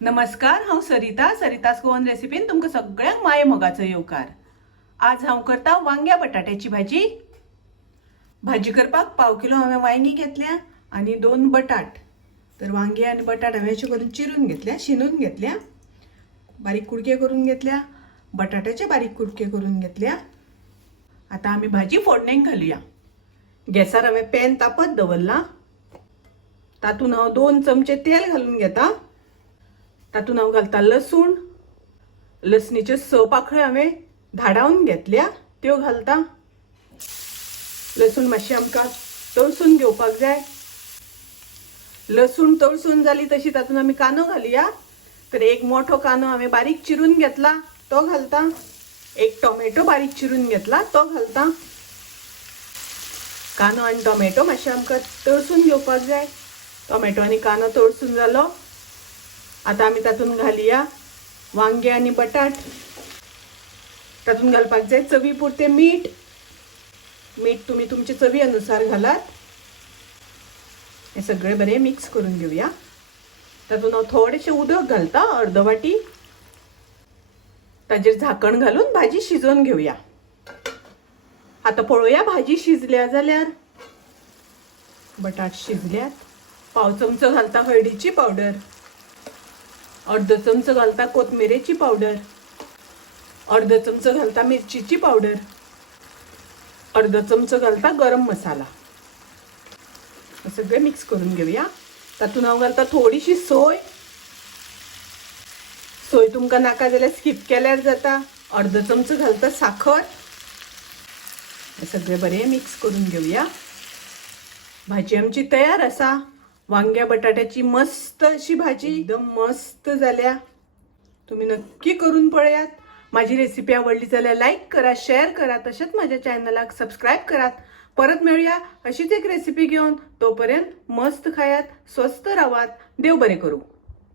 नमस्कार, हांव सरितास गोवन रेसिपीन तुमकां सगळ्यांक माये मोगाचो येवकार। आज हांव करता वांग्या बटाट्याची भाजी। भाजी करपाक पाव किलो हांवें वांगी घेतल्या आनी 2 बटाट। तर वांगी आनी बटाट हांवें अशें करून चिरून घेतल्या, शिनून घेतल्या, बारीक कुडके करून घेतल्या, बटाट्याचे बारीक कुडके करून घेतल्या। आता आमी भाजी फोडणेक घालुया। गॅसार हांवें पॅन तापत दवरला। तातूंत हांव 2 चमचे तेल घालून घेता। तातूंत हांव घालता लसूण, लसणीच्यो 6 पाकळ्यो हांवें धाडावन घेतल्या, त्यो घालता। लसूण मातशी आमकां तळसून घेवपाक जाय। लसूण तळसून जाली तशी तातूंत आमी कांदो घालुया। तर एक मोठो कांदो हांवें बारीक चिरून घेतला, तो घालता। एक टोमॅटो बारीक चिरून घेतला, तो घालता। कांदो आनी टोमॅटो मातशे आमकां तळसून घेवपाक जाय। टोमॅटो आनी कांदो तळसून जालो। आता आमी तातूंत घालुया वांगे आनी बटाट। तातूंत घालपाक जाय चवी पुरते मीठ तुमी तुमचे चवी अनुसार घालात। हे सगळे बरे मिक्स करून घेवया। तातूंत हांव थोडेशें उदक घालता, अर्द वाटी। ताजेर झाकण घालून भाजी शिजोवन घेवया। आता पळोवया भाजी शिजल्या जाल्यार। बटाट शिजल्यात। पाव चमचो घालता हळदीची पावडर, अर्ध चमचो घालता कोथमिरेची पावडर, अर्ध चमचो घालता मिरचीची पावडर, अर्ध चमचो घालता गरम मसाला। हे सगळे मिक्स करून घेवया। तातूंत हांव घालता थोडीशी सोय तुमकां नाका जाल्यार स्किप केल्यार जाता। अर्ध चमचो घालता साखर। हे सगळे बरे मिक्स करून घेवया। भाजी आमची तयार आसा। वांग्या बटाट्याची मस्त अशी भाजी, एकदम मस्त जाल्या। तुम्ही नक्की करून पळयात। माझी रेसिपी आवडली जाल्यार लाईक करा, शेअर करा, तसेच माझ्या चॅनलाक सबस्क्राईब करात। परत मिळूया अशीच एक रेसिपी घेऊन। तोपर्यंत मस्त खायात, स्वस्त राहात, देव बरे करू।